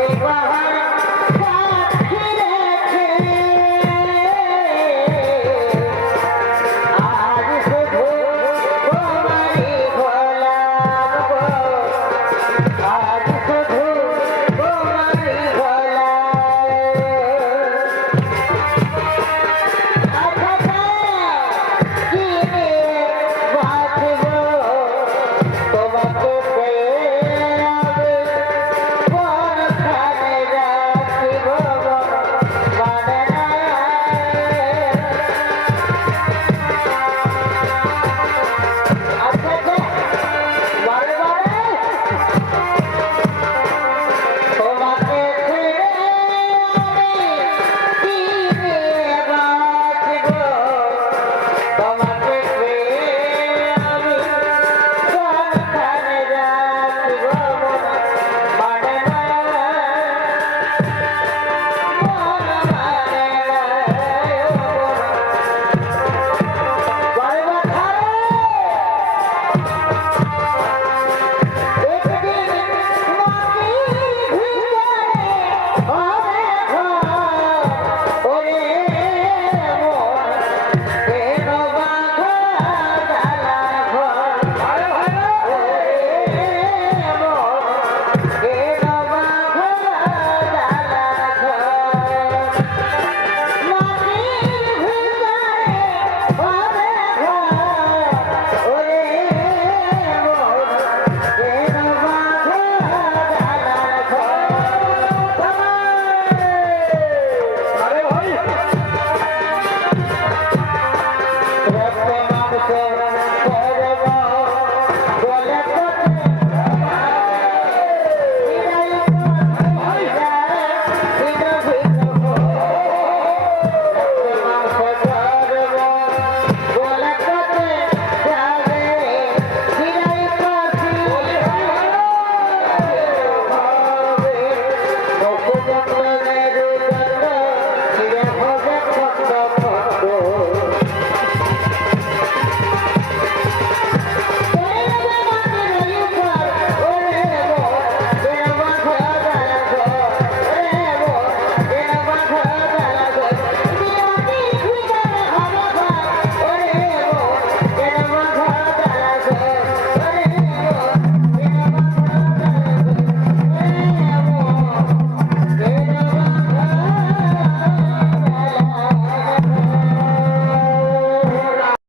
Arriba.